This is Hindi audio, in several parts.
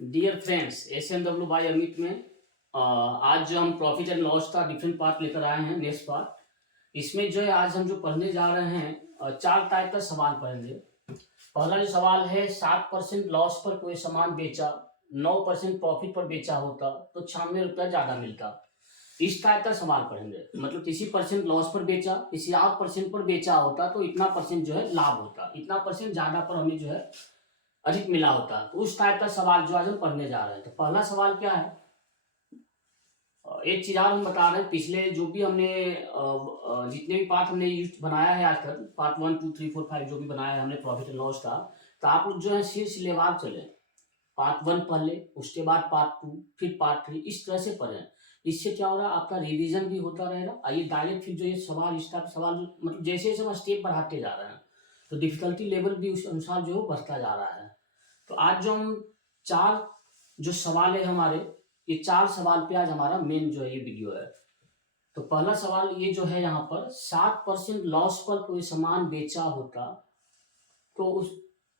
Dear friends, SMW by Amit में आज जो हम प्रॉफिट एंड लॉस का डिफरेंट पार्ट लेकर आए हैं, नेक्स्ट पार्ट। इसमें जो है आज हम जो पढ़ने जा रहे हैं, चार टाइप का सवाल पढ़ेंगे। पहला जो सवाल है, 7% लॉस पर कोई सामान बेचा, 9% प्रॉफिट पर बेचा होता तो 96 रुपया ज्यादा मिलता। इस टाइप का सवाल पढ़ेंगे। मतलब किसी परसेंट लॉस पर बेचा, किसी 8% पर बेचा होता तो इतना परसेंट जो है लाभ होता, इतना परसेंट ज्यादा पर हमें जो है अधिक मिला होता। तो उस टाइप का सवाल जो आज हम पढ़ने जा रहे हैं। तो पहला सवाल क्या है, एक चीज और हम बता रहे हैं, पिछले जो भी हमने जितने भी पार्ट हमने यूज बनाया है आज तक, पार्ट 1 2 3 4 5 जो भी बनाया है हमने प्रॉफिट एंड लॉस का, तो आप लोग जो है सिलसिलेवार चले। पार्ट 1 पढ़ ले, उसके बाद पार्ट 2, फिर पार्ट 3, इस तरह से पढ़ें। इससे क्या हो रहा है, आपका रिवीजन भी होता रहेगा। आइए डायरेक्ट फिर जो ये सवाल, इस टाइप सवाल मतलब जैसे जैसे हम स्टेप बढ़ाते जा रहे हैं तो डिफिकल्टी लेवल भी उस अनुसार जो है बढ़ता जा रहा है। तो आज जो हम चार जो सवाल है हमारे, ये चार सवाल पे आज हमारा मेन जो है ये वीडियो है। तो पहला सवाल ये जो है यहाँ पर, 7% लॉस पर कोई सामान बेचा होता तो उस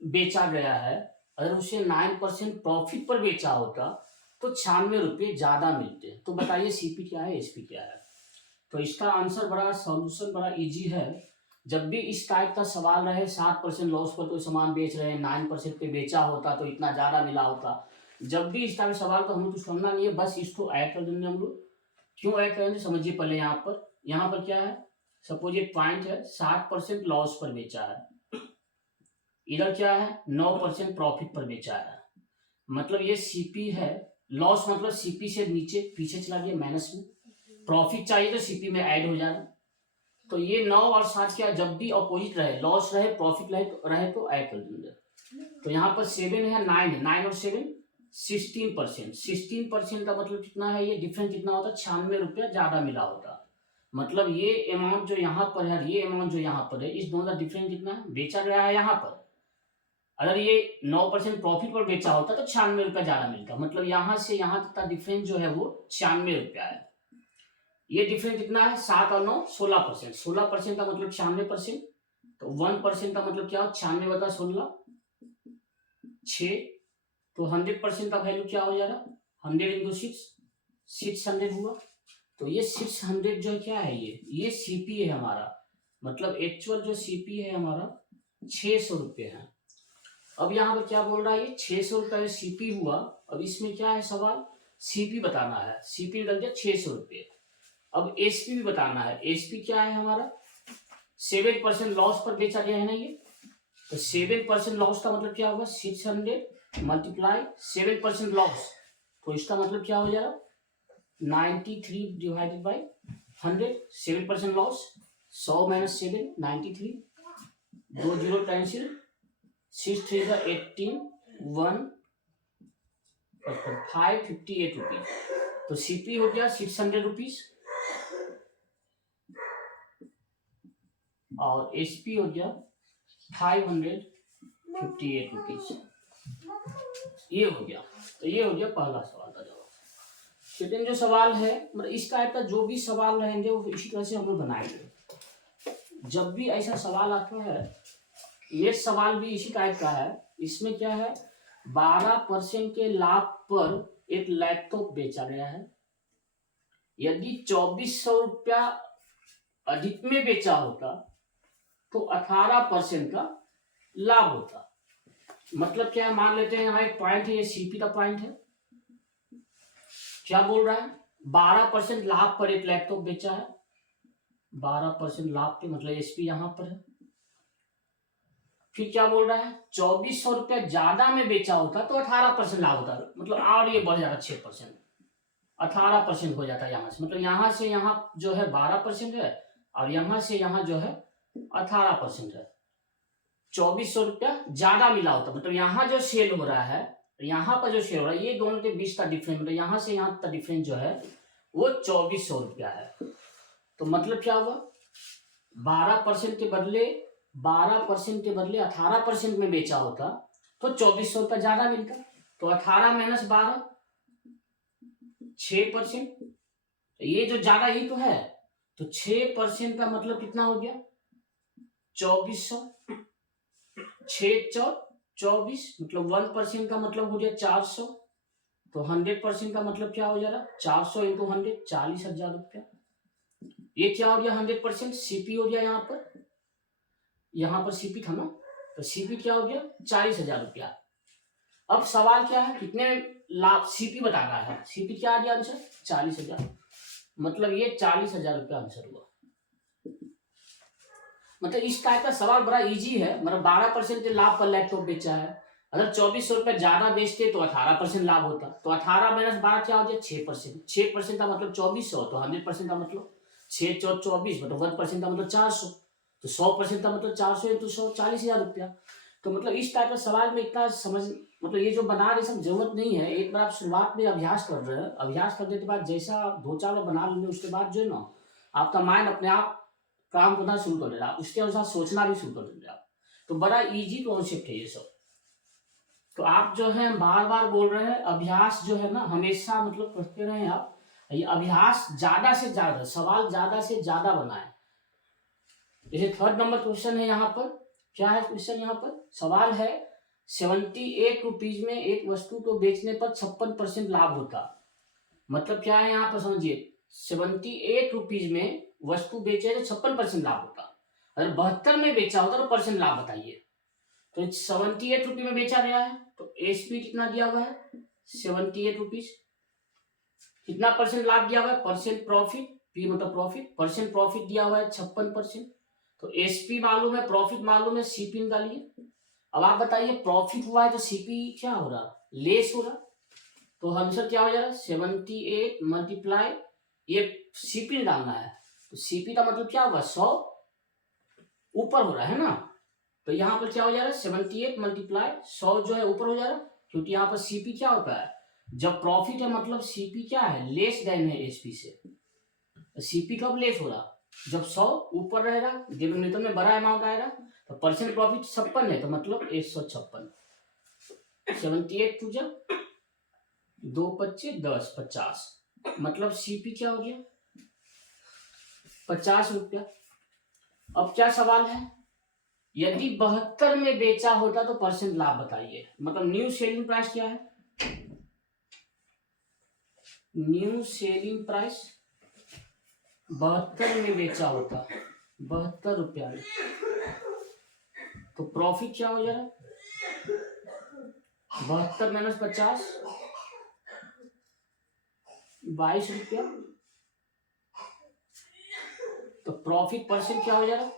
बेचा गया है, अगर उसे 9% प्रॉफिट पर बेचा होता तो 96 रुपये ज्यादा मिलते। तो बताइए सीपी क्या है, एसपी क्या है। तो इसका आंसर बड़ा, सॉल्यूशन बड़ा इजी है। जब भी इस टाइप का सवाल रहे, 7% लॉस पर कोई सामान बेच रहे हैं, 9% पे बेचा होता तो इतना ज्यादा मिला होता, जब भी इस टाइप सवाल तो हमें कुछ करना नहीं है, बस इसको ऐड कर देंगे हम लोग। क्यों ऐड करेंगे समझिए पहले। यहाँ पर क्या है, सपोज ये पॉइंट है, 7% लॉस पर बेचा है, इधर क्या है 9% प्रॉफिट पर बेचा है, मतलब ये सीपी है। लॉस मतलब सीपी से नीचे पीछे चला गया माइनस में, प्रॉफिट चाहिए तो सीपी में ऐड हो जाएगा। तो ये 9 और 7 क्या, जब भी अपोजिट रहे, लॉस रहे प्रॉफिट रहे तो ऐड कर देंगे। तो यहाँ पर 7 है, 9 है, 9 और 7 16%। 16% का मतलब कितना है, ये डिफरेंस कितना होता है, 96 रुपया ज्यादा मिला होता। मतलब ये अमाउंट जो यहाँ पर है, ये अमाउंट जो यहाँ पर है, इस दोनों का डिफरेंस कितना है, बेचा गया है यहाँ पर। अगर ये 9% प्रॉफिट पर बेचा होता तो 96 रुपया ज्यादा मिलता। मतलब यहाँ से यहाँ तक का डिफरेंस जो है वो 96 रुपया है। ये डिफरेंस कितना है, 7 और 9 16%। 16% का मतलब 96%। तो 1% का मतलब क्या हो, 96/16 6। तो 100% का वैल्यू क्या हो जाएगा, 100 इंटू 6, 600 हुआ। तो ये 600 जो क्या है, ये सीपी है हमारा। मतलब एक्चुअल जो सीपी है हमारा 600 रुपये है। अब यहाँ पर क्या बोल रहा है, ये 600 रुपये सीपी हुआ। अब इसमें क्या है सवाल, सीपी बताना है। सीपी निकल गया 600 रुपये। अब एसपी भी बताना है। एसपी क्या है हमारा, 7% लॉस पर बेचा गया है ना ये। तो 7% लॉस का मतलब क्या होगा, 600 मल्टीप्लाई 7% लॉस। तो इसका मतलब क्या हो जाएगा, 93 divided by 100। 7% loss, 100 minus 7 93, 2 zero cancel, 6 3 का 18, 1 558 रुपीज। तो सीपी हो गया 600 रुपीज और एसपी हो गया 558 रुपीज। ये हो गया। तो ये हो गया पहला सवाल का जवाब। सेकंड जो सवाल है, मतलब इस टाइप का जो भी सवाल रहेंगे वो इसी तरह से हम लोग बनाएंगे। जब भी ऐसा सवाल आता है, नेक्स्ट सवाल भी इसी टाइप का है। इसमें क्या है, 12% के लाभ पर एक लैपटॉप बेचा गया है। यदि 2400 रुपया अधिक में बेचा होता तो 18% का लाभ होता। मतलब क्या, मान लेते हैं यहाँ एक पॉइंट है, ये सीपी का पॉइंट है। क्या बोल रहा है, 12% लाभ पर एक लैपटॉप बेचा है। 12% लाभ पे मतलब एसपी यहां पर है। फिर क्या बोल रहा है, 2400 रुपया ज्यादा में बेचा होता तो 18% लाभ होता। मतलब और ये बढ़ जाता 6%, 18% हो जाता यहां से। मतलब यहां से यहां जो है 12% है और यहां से यहां जो है 18% है। 2400 रुपया ज्यादा मिला होता, मतलब यहाँ जो सेल हो रहा है, यहाँ पर जो सेल हो रहा है, ये दोनों के बीच का डिफरेंस, मतलब यहाँ से यहाँ का डिफरेंस जो है वो 2400 रुपया है। तो मतलब क्या हुआ, 12% के बदले 18% में बेचा होता तो 2400 रुपया ज्यादा मिलता। तो 18 माइनस 12 6%। ये जो ज्यादा ही तो है, तो 6% का मतलब कितना हो गया, 2400। 6 24 मतलब 1% का मतलब हो गया 400। तो 100% का मतलब क्या हो जा रहा है, 400 इंटू 100, 40,000 रुपया। ये क्या हो गया 100%, सीपी हो गया यहाँ पर सीपी था ना, तो सीपी क्या हो गया 40,000 रुपया। अब सवाल क्या है, कितने लाभ सीपी बताना है, सीपी क्या आ गया आंसर 40,000, मतलब ये 40,000 रुपया आंसर हुआ। मतलब इस टाइप का सवाल बड़ा इजी है, मतलब 12% के लाभ पर लैपटॉप बेचा है। अगर 2400 रुपये ज्यादा बेचते तो 18% लाभ होता, तो 18 माइनस 12 क्या हो गया 6%। 6% का मतलब 2400, तो 100% का मतलब 6 24 मतलब 1% का मतलब 400, तो 100% का मतलब 400 इंटू 100, 40,000 रुपया। तो मतलब इस टाइप का सवाल में इतना समझ, मतलब ये जो बना रहे सब जरूरत नहीं है। एक बार आप शुरुआत में अभ्यास कर रहे हैं, अभ्यास करने के बाद जैसा आप 2 4 बार बना लेंगे, उसके बाद जो है ना आपका माइंड अपने आप काम करना शुरू कर देगा, उसके अनुसार सोचना भी शुरू कर देगा। तो बड़ा इजी कॉन्सेप्ट है ये सब। तो आप जो है बार बार बोल रहे हैं, अभ्यास जो है ना हमेशा मतलब करते रहे आप। ये अभ्यास ज्यादा से ज्यादा, सवाल ज्यादा से ज्यादा बनाए। जैसे 3rd नंबर क्वेश्चन है यहाँ पर, क्या है क्वेश्चन यहाँ पर, सवाल है 78 रुपीज में एक वस्तु को बेचने पर 56% लाभ होता। मतलब क्या है यहाँ पर समझिए, 78 रुपीज में वस्तु बेचे तो 56% लाभ होता। अगर 72 में बेचा होता तो परसेंट लाभ बताइए। तो 78 रुपये में बेचा गया है, तो एसपी कितना दिया हुआ है 78 रुपीज, कितना परसेंट लाभ दिया हुआ है, परसेंट प्रॉफिट, पी मतलब प्रॉफिट, परसेंट प्रॉफिट दिया हुआ है 56%। तो एसपी मालूम है, प्रॉफिट मालूम है, सीपी निकालिए। अब आप बताइए प्रॉफिट हुआ है तो सीपी क्या हो रहा, लेस हो रहा। तो आंसर क्या हो जा रहा है 78 मल्टीप्लाई, ये सीपी निकालना है, तो सीपी का मतलब क्या होगा 100 ऊपर हो रहा है ना। तो यहाँ पर क्या हो जा रहा है 78 मल्टीप्लाई 100 जो है ऊपर हो जा रहा है, क्योंकि यहाँ पर सीपी क्या होता है, जब प्रॉफिट है मतलब सीपी क्या है लेस देन है एसपी से। तो सीपी कब लेस हो रहा, जब 100 ऊपर रहेगा, डिनोमिनेटर में बड़ा अमाउंट आएगा। तो परसेंट प्रॉफिट 56 है, तो मतलब 156, 78 टू जब 2 25 10 50, मतलब सीपी क्या हो गया 50 रुपया। अब क्या सवाल है, यदि 72 में बेचा होता तो परसेंट लाभ बताइए। मतलब न्यू सेलिंग प्राइस क्या है, न्यू सेलिंग प्राइस 72 में बेचा होता, 72 रुपया में, तो प्रॉफिट क्या हो जा रहा है 72 माइनस 50 22 रुपया। तो प्रॉफिट परसेंट क्या हो जा रहा,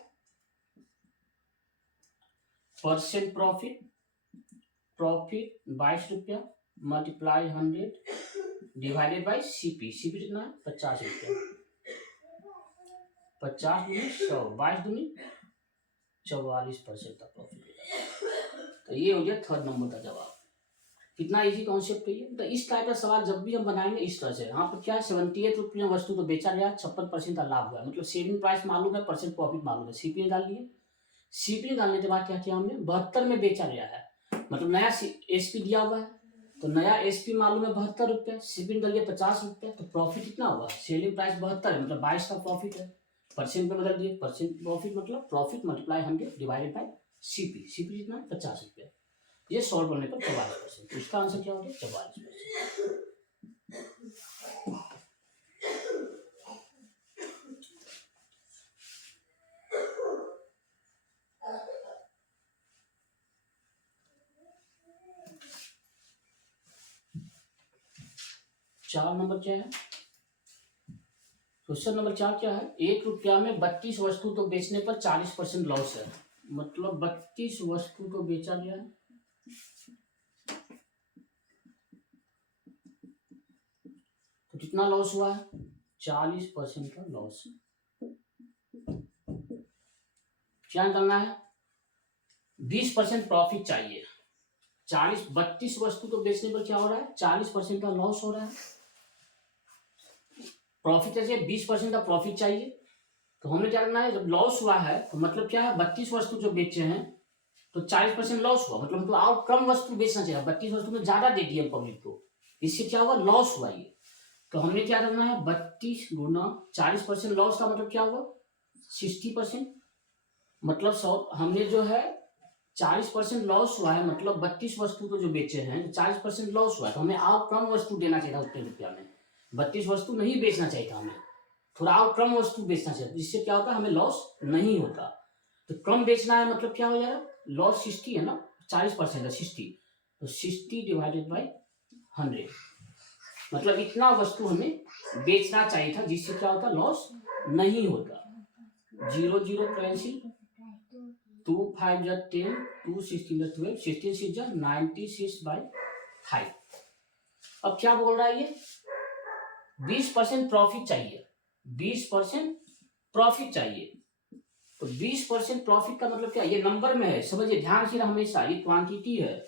परसेंट प्रॉफिट, प्रॉफिट 22 रुपया multiply 100 divided by CP, CP कितना है 50 रुपया, 50 दूनी 100, 22 दूनी 44% का प्रॉफिट हो। तो ये हो गया 3rd नंबर का जवाब। कितना इजी कॉन्सेप्ट है ये। तो इस टाइप का सवाल जब भी हम बनाएंगे इस तरह से, यहाँ पर क्या है 78 रुपये में वस्तु तो बेचा गया, 56% का लाभ हुआ है, मतलब सेलिंग प्राइस मालूम है, परसेंट प्रॉफिट मालूम है, सीपी निकाल लिए। सीपी निकालने के बाद क्या किया हमने, 72 में बेचा गया है, मतलब नया एसपी दिया हुआ है, तो नया एसपी मालूम है 72 रुपये, सीपी निकल गया 50 रुपये, तो प्रॉफिट कितना हुआ, सेलिंग प्राइस 72 है मतलब 22 का प्रॉफिट है, परसेंट में बदल दिए, परसेंट प्रॉफिट मतलब profit multiply 100 divided by CP, CP कितना है 50 रुपये। ये सॉल्व करने पर 44%, इसका आंसर क्या हो गया 44%। 4 नंबर क्या है, क्वेश्चन नंबर 4 क्या है, 1 रुपया में 32 वस्तु तो बेचने पर 40% लॉस है, मतलब 32 वस्तु तो बेचा गया है, तो कितना लॉस हुआ है 40% का लॉस। क्या करना है 20% प्रॉफिट चाहिए, 32 वस्तु तो बेचने पर क्या हो रहा है 40% का लॉस हो रहा है, प्रॉफिट कैसे 20% का प्रॉफिट चाहिए। तो हमने क्या करना है, जब लॉस हुआ है तो मतलब क्या है 32 वस्तु जो बेचे हैं तो 40% लॉस हुआ, मतलब तो और कम वस्तु बेचना चाहिए, 32 वस्तु में ज्यादा दे दिए पब्लिक को, इससे क्या हुआ लॉस हुआ ये। तो हमने क्या करना है 32 गुना 40% लॉस का मतलब क्या हुआ 60%, मतलब 100, हमने जो है 40% लॉस हुआ है, मतलब 32 वस्तु तो जो बेचे हैं, 40% लॉस हुआ है, तो हमें और कम वस्तु देना चाहिए था उतने रुपया में। 32 वस्तु नहीं बेचना चाहिए था हमें, थोड़ा और कम वस्तु बेचना चाहिए, जिससे क्या होता है, हमें लॉस नहीं होता। तो कम बेचना है मतलब क्या हो जाएगा, लॉस 60 है ना, 40% है 60, तो 60 डिवाइडेड बाई 100, मतलब इतना वस्तु हमें बेचना चाहिए था, जिससे क्या होता, लॉस नहीं होता। 0 0 कैंसिल, 2 5 जा 10, 2 16 जा 12, 16 6 जा 96/5। अब क्या बोल रहा है ये, 20% प्रॉफिट चाहिए, 20% प्रॉफिट चाहिए। तो 20% प्रॉफिट का मतलब क्या, ये नंबर में है, समझिए ध्यान से हमेशा, ये क्वांटिटी है,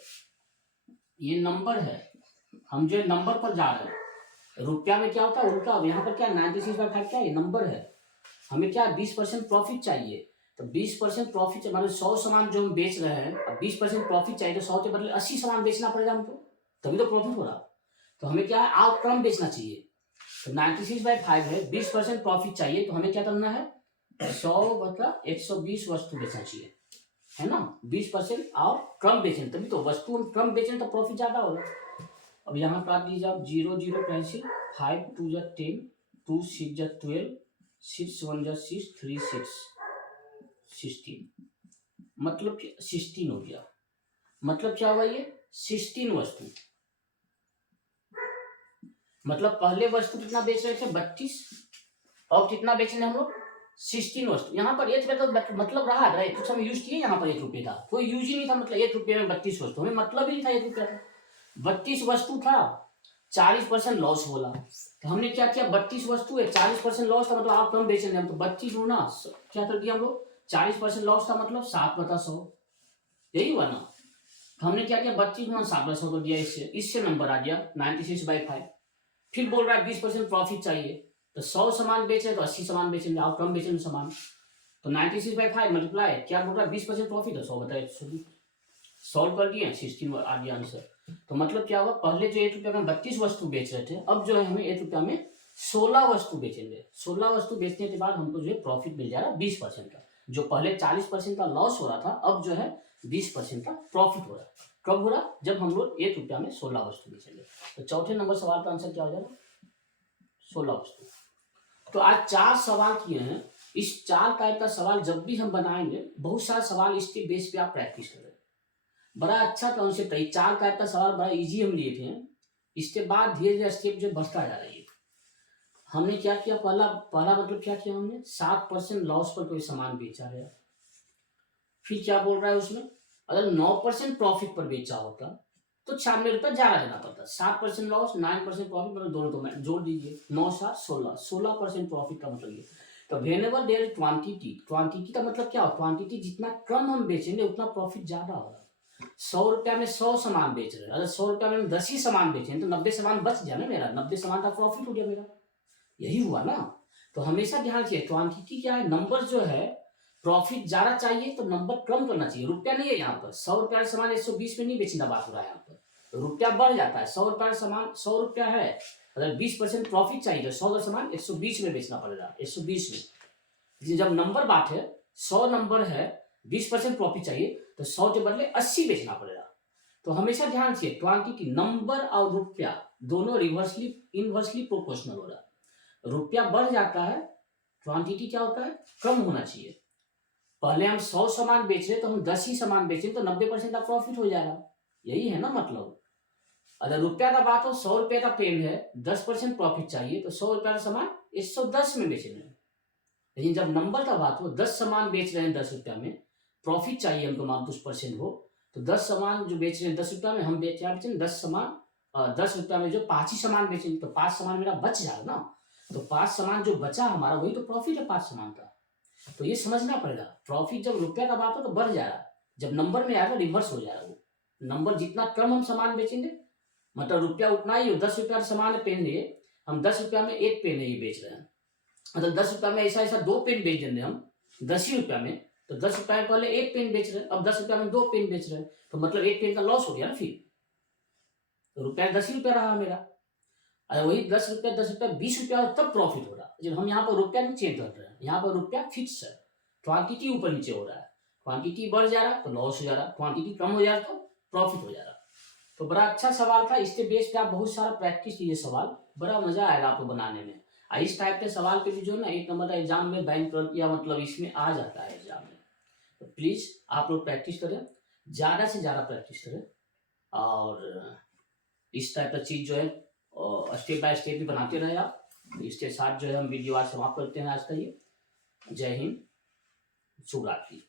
ये नंबर है, हम जो नंबर पर जा रहे हैं। रुपया में क्या होता है उल्टा, यहाँ पर क्या 96/5 क्या, ये नंबर है, हमें क्या 20% प्रॉफिट चाहिए। तो 20% प्रॉफिट मतलब 100 सामान जो हम बेच रहे हैं, अब 20% प्रॉफिट चाहिए, तो 100 के बदले 80 सामान बेचना पड़ेगा हमको, तभी तो प्रॉफिट हो रहा। तो हमें क्या है, आप कम बेचना चाहिए। तो 96/5 है, 20% प्रॉफिट चाहिए, तो हमें क्या करना है, 100 मतलब 120 वस्तु बेचना चाहिए, है ना। 20% और कम बेचें, तभी तो वस्तु हम कम बेचें तो प्रॉफिट ज्यादा होगा। अब यहाँ काट दीजिए आप, 0 0 कैंसिल, 5 2 जा 10, 2 6 जा 12, 6 1 जा 6, 3 6 16, मतलब 16 हो गया। मतलब क्या हुआ, ये 16 वस्तु, मतलब पहले वस्तु कितना बेच रहे थे 32, अब कितना बेच रहे हैं हम लोग 16 वस्तु। यहाँ पर 1 रुपये का मतलब रहा है, कुछ हम यूज किए, यहाँ पर 1 रुपये था, कोई यूज ही नहीं था, मतलब 1 रुपये में 32 वस्तु, हमें मतलब ही नहीं था 1 रुपया का, 32 वस्तु था, 40% लॉस बोला, तो हमने क्या किया, 32 वस्तु है, 40% लॉस था, मतलब आप कम बेचेंगे हम, तो 32 गुना क्या कर दिया हम लोग, 40% लॉस था, मतलब 7/100, यही हुआ ना। तो हमने क्या किया, 32 गुना 7/100 कर दिया, इससे नंबर आ गया 96/5। फिर बोल रहा है 20% प्रॉफिट चाहिए, तो 100 सामान बेच रहे तो 80 सामान बेचेंगे, आप कम बेचेंगे सामान, तो 96/5 मल्टीप्लाई क्या बोल रहा है, 20% प्रॉफिट है, 100 बताए, सॉल्व कर दिए, 16 आ गया आंसर। तो मतलब क्या हुआ, पहले जो 1 रुपया में 32 वस्तु बेच रहे थे, अब जो है हमें 1 रुपया में 16 वस्तु बेचेंगे, 16 वस्तु बेचने के बाद हमको जो है प्रॉफिट मिल जाएगा 20% का, जो पहले 40% का लॉस हो रहा था, अब जो है 20% का प्रॉफिट हो रहा है। कब हो रहा, जब हम लोग 1 रुपया में 16 वस्तु बेचेंगे। तो चौथे नंबर सवाल का आंसर क्या हो जाएगा, 16 वस्तु। तो आज 4 सवाल किए हैं, इस 4 टाइप का सवाल जब भी हम बनाएंगे, बहुत सारे सवाल इसके बेस पे आप प्रैक्टिस करें, बड़ा अच्छा कॉन्सेप्ट है। 4 टाइप का सवाल बड़ा इजी हम लिए थे, इसके बाद धीरे धीरे स्टेप जो बढ़ता जा रही है। हमने क्या किया, पहला पहला मतलब क्या किया हमने, 7% लॉस पर कोई सामान बेचा है, फिर क्या बोल रहा है उसमें, अगर 9% प्रॉफिट पर बेचा होता तो 96 रुपया ज्यादा देना पड़ता। 7% लॉस, 9% प्रॉफिट, मतलब दोनों तो जोड़ दीजिए, 9 7 16, 16% प्रॉफिट का मतलब ये। तो वेनेवर देयर क्वांटिटी, क्वांटिटी का मतलब क्या हो, क्वांटिटी जितना कम हम बेचेंगे उतना प्रॉफिट ज्यादा होगा। 100 रुपया में 100 सामान बेच रहे हैं, अगर 100 रुपया में 10 ही सामान बेचे तो 90 सामान बच गया ना मेरा, 90 सामान का प्रॉफिट हो गया मेरा, यही हुआ ना। तो हमेशा ध्यान रखिए, क्वांटिटी क्या है, नंबर जो है, प्रॉफिट ज्यादा चाहिए तो नंबर कम करना चाहिए, रुपया नहीं है यहाँ पर। 100 रुपया का सामान 120 में नहीं बेचने बात हो रहा है यहाँ पर, तो रुपया बढ़ जाता है। 100 रुपया का सामान 100 रुपया है, अगर 20% प्रॉफिट चाहिए तो 100 का सामान 120 में बेचना पड़ेगा, 120 में। लेकिन जब नंबर बात है, 100 नंबर है, 20% प्रॉफिट चाहिए, तो 100 के बदले 80 बेचना पड़ेगा। तो हमेशा ध्यान से, क्वांटिटी नंबर और रुपया दोनों रिवर्सली इनवर्सली प्रोपोर्शनल हो रहा है। रुपया बढ़ जाता है, क्वांटिटी क्या होता है, कम होना चाहिए। पहले हम 100 सामान बेच रहे तो हम 10 ही सामान बेचें तो 90% का प्रॉफिट हो जाएगा, यही है ना मतलब। अगर रुपया का बात हो, 100 रुपये का पेन है, 10% प्रॉफिट चाहिए, तो 100 रुपया का सामान 110 में बेचेंगे। लेकिन जब नंबर का बात हो, 10 सामान बेच रहे हैं 10 रुपया में, प्रॉफिट चाहिए हमको मान 10% हो, तो 10 सामान जो बेच रहे हैं 10 रुपया में, हम क्या बेचेंगे 10 सामान, 10 रुपया में जो 5 ही सामान बेचेंगे, तो 5 सामान मेरा बच जाएगा ना। तो 5 सामान जो बचा हमारा, वही तो प्रॉफिट है 5 सामान का। तो ये समझना पड़ेगा, प्रॉफिट जब रुपया का बात हो तो बढ़ जाएगा, जब नंबर में आएगा रिवर्स हो जाएगा। वो नंबर जितना कम हम सामान बेचेंगे, मतलब रुपया उतना ही हो, 10 रुपया का सामान पेन लिए, हम 10 रुपया में 1 पेन ही बेच रहे हैं, मतलब 10 रुपया में ऐसा 2 पेन बेच देंगे हम 10 ही रुपया में, तो 10 रुपया में पहले 1 पेन बेच रहे हैं, अब 10 रुपया में 2 पेन बेच रहे हैं, तो मतलब 1 पेन का लॉस हो गया ना। फिर तो रुपया 10 ही रुपया रहा मेरा, अरे वही 10 रुपया 20 रुपया, तब प्रॉफिट हो रहा है। जब हम यहाँ पर रुपया नहीं चेंज कर रहे हैं, यहाँ पर रुपया फिक्स है, क्वांटिटी ऊपर नीचे हो रहा है। क्वांटिटी बढ़ जा रहा तो लॉस हो जा रहा, क्वांटिटी कम हो जा रहा तो प्रॉफिट हो जा रहा। तो बड़ा अच्छा सवाल था, इसके बेस पे आप बहुत सारा प्रैक्टिस कीजिए सवाल, बड़ा मजा आएगा आपको बनाने में। इस टाइप के सवाल पे भी जो है ना 1 नंबर का एग्जाम में बैंक या मतलब इसमें आ जाता है एग्जाम में। तो प्लीज आप लोग प्रैक्टिस करें, ज्यादा से ज्यादा प्रैक्टिस करें, और इस टाइप का चीज जो है स्टेप बाय स्टेप भी बनाते रहे आप। तो इसके साथ जो है हम वीडियो आज समाप्त करते हैं आज का ये। जय हिंद, शुभ रात्रि।